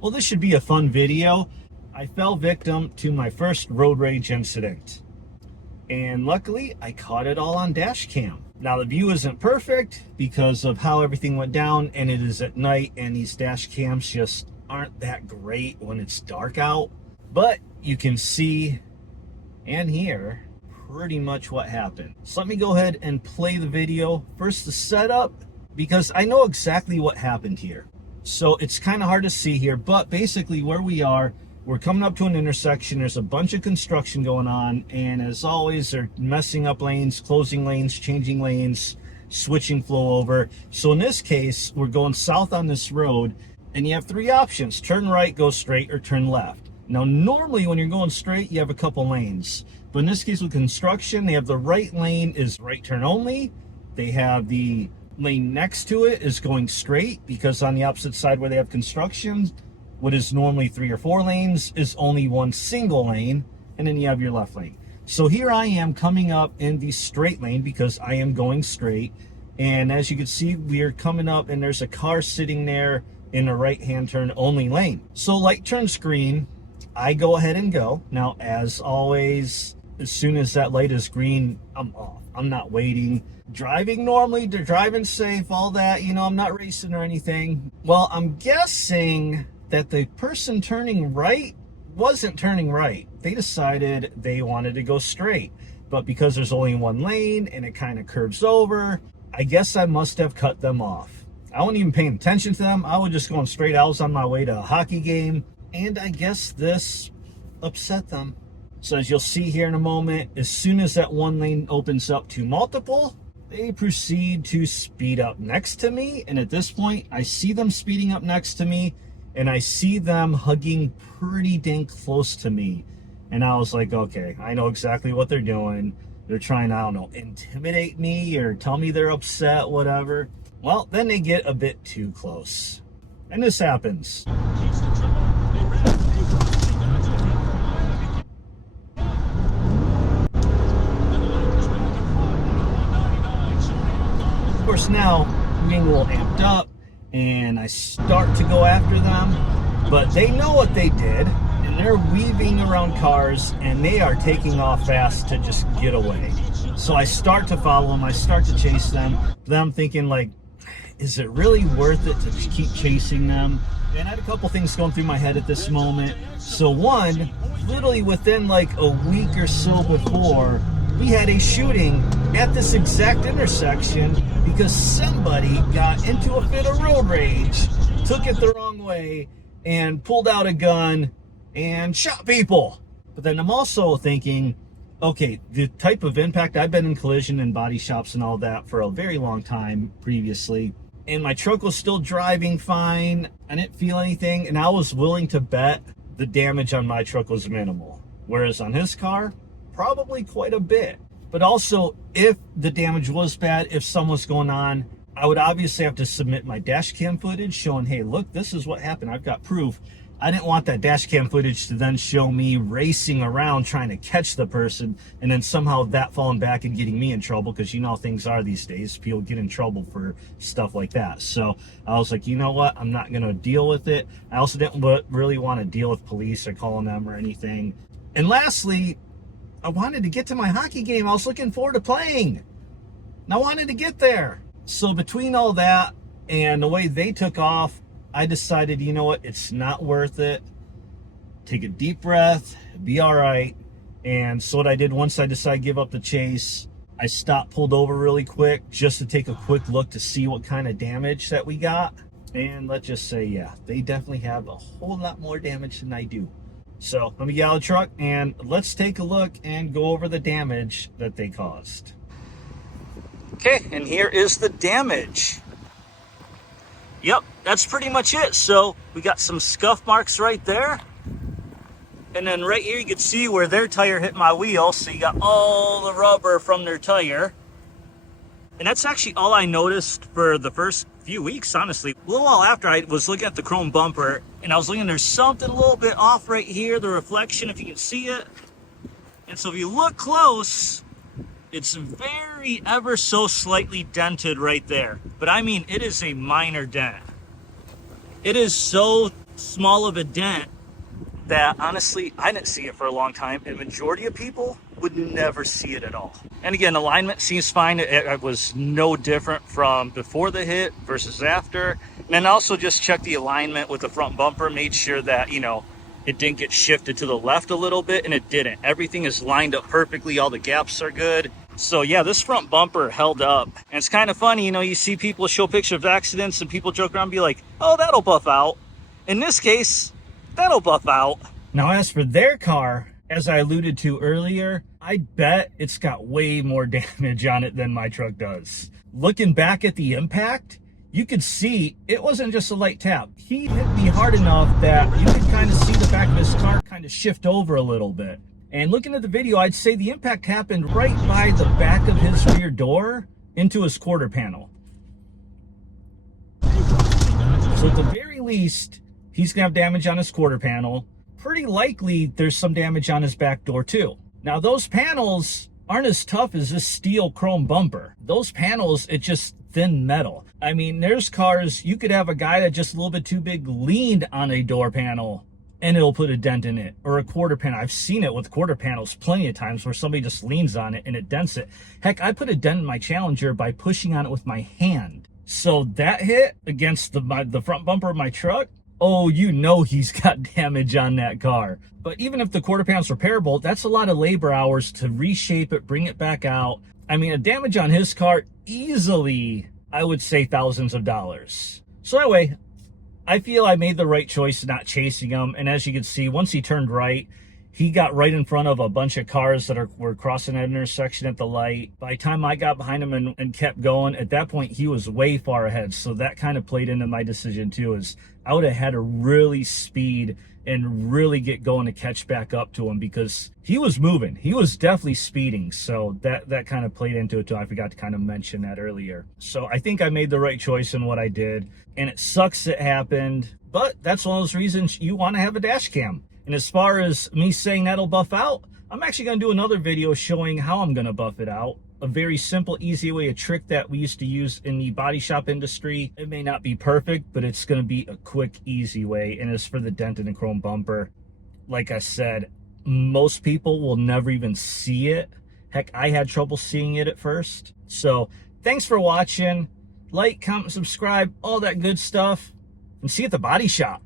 Well, this should be a fun video. I fell victim to my first road rage incident. And luckily, I caught it all on dash cam. Now, the view isn't perfect because of how everything went down, and it is at night, and these dash cams just aren't that great when it's dark out. But you can see and hear pretty much what happened. So let me go ahead and play the video. First, the setup, because I know exactly what happened here. So it's kind of hard to see here, but basically where we are, we're coming up to an intersection. There's a bunch of construction going on, and as always, they're messing up lanes, closing lanes, changing lanes, switching flow over. So in this case, we're going south on this road, and you have three options: turn right, go straight, or turn left. Now, normally when you're going straight, you have a couple lanes, but in this case with construction, they have the right lane is right turn only. They have the lane next to it is going straight, because on the opposite side where they have construction, what is normally 3 or 4 lanes is only one single lane, and then you have your left lane. So here I am coming up in the straight lane because I am going straight, and as you can see, we are coming up and there's a car sitting there in a right hand turn only lane. So light turns green, I go ahead and go. Now, as always, as soon as that light is green, I'm off. I'm not waiting. Driving normally, they're driving safe, all that, you know, I'm not racing or anything. Well, I'm guessing that the person turning right wasn't turning right. They decided they wanted to go straight. But because there's only one lane and it kind of curves over, I guess I must have cut them off. I wasn't even paying attention to them. I was just going straight. I was on my way to a hockey game, and I guess this upset them. So as you'll see here in a moment, as soon as that one lane opens up to multiple, they proceed to speed up next to me. And at this point, I see them speeding up next to me, and I see them hugging pretty dang close to me. And I was like, okay, I know exactly what they're doing. They're trying, I don't know, intimidate me or tell me they're upset, whatever. Well, then they get a bit too close. And this happens. Of course, now I'm getting a little amped up, and I start to go after them, but they know what they did, and they're weaving around cars, and they are taking off fast to just get away. So I start to follow them, I start to chase them, then I'm thinking, like, is it really worth it to just keep chasing them? And I had a couple things going through my head at this moment. So one, literally within like a week or so before, we had a shooting at this exact intersection because somebody got into a fit of road rage, took it the wrong way, and pulled out a gun and shot people. But then I'm also thinking, okay, the type of impact, I've been in collision and body shops and all that for a very long time previously, and my truck was still driving fine. I didn't feel anything, and I was willing to bet the damage on my truck was minimal, whereas on his car, probably quite a bit. But also, if the damage was bad, if something was going on, I would obviously have to submit my dash cam footage showing, hey, look, this is what happened. I've got proof. I didn't want that dash cam footage to then show me racing around trying to catch the person, and then somehow that falling back and getting me in trouble, because you know how things are these days. People get in trouble for stuff like that. So I was like, you know what? I'm not going to deal with it. I also didn't really want to deal with police or calling them or anything. And lastly, I wanted to get to my hockey game. I was looking forward to playing, and I wanted to get there. So between all that and the way they took off, I decided, you know what, it's not worth it. Take a deep breath, be all right. And so what I did, once I decided to give up the chase, I stopped, pulled over really quick just to take a quick look to see what kind of damage that we got. And let's just say, yeah, they definitely have a whole lot more damage than I do. So let me get out of the truck and let's take a look and go over the damage that they caused. Okay, and here is the damage. Yep, that's pretty much it. So we got some scuff marks right there. And then right here you can see where their tire hit my wheel. So you got all the rubber from their tire. And that's actually all I noticed for the first few weeks, honestly. A little while after, I was looking at the chrome bumper, and I was looking, there's something a little bit off right here, the reflection, if you can see it. And so if you look close, it's very ever so slightly dented right there. But I mean, it is a minor dent. It is so small of a dent that honestly, I didn't see it for a long time, and majority of people would never see it at all. And again, alignment seems fine. It was no different from before the hit versus after. And then also just check the alignment with the front bumper, made sure that, you know, it didn't get shifted to the left a little bit, and it didn't. Everything is lined up perfectly. All the gaps are good. So yeah, this front bumper held up. And it's kind of funny, you know, you see people show pictures of accidents and people joke around and be like, oh, that'll buff out. In this case, that'll buff out. Now, as for their car, as I alluded to earlier, I bet it's got way more damage on it than my truck does. Looking back at the impact, you could see it wasn't just a light tap. He hit me hard enough that you could kind of see the back of his car kind of shift over a little bit. And looking at the video, I'd say the impact happened right by the back of his rear door into his quarter panel. So at the very least, he's gonna have damage on his quarter panel. Pretty likely there's some damage on his back door too. Now those panels aren't as tough as this steel chrome bumper. Those panels, it's just thin metal. I mean, there's cars, you could have a guy that just a little bit too big leaned on a door panel and it'll put a dent in it, or a quarter panel. I've seen it with quarter panels plenty of times where somebody just leans on it and it dents it. Heck, I put a dent in my Challenger by pushing on it with my hand. So that hit against the front bumper of my truck, oh, you know he's got damage on that car. But even if the quarter panel's repairable, that's a lot of labor hours to reshape it, bring it back out. I mean, a damage on his car, easily, I would say thousands of dollars. So anyway, I feel I made the right choice not chasing him. And as you can see, once he turned right, he got right in front of a bunch of cars that were crossing that intersection at the light. By the time I got behind him and kept going, at that point, he was way far ahead. So that kind of played into my decision too, is I would have had to really speed and really get going to catch back up to him, because he was moving. He was definitely speeding. So that kind of played into it too. I forgot to kind of mention that earlier. So I think I made the right choice in what I did. And it sucks it happened, but that's one of those reasons you want to have a dash cam. And as far as me saying that'll buff out, I'm actually going to do another video showing how I'm going to buff it out. A very simple, easy way, a trick that we used to use in the body shop industry. It may not be perfect, but it's going to be a quick, easy way. And it's for the dented and chrome bumper. Like I said, most people will never even see it. Heck, I had trouble seeing it at first. So thanks for watching. Like, comment, subscribe, all that good stuff. And see you at the body shop.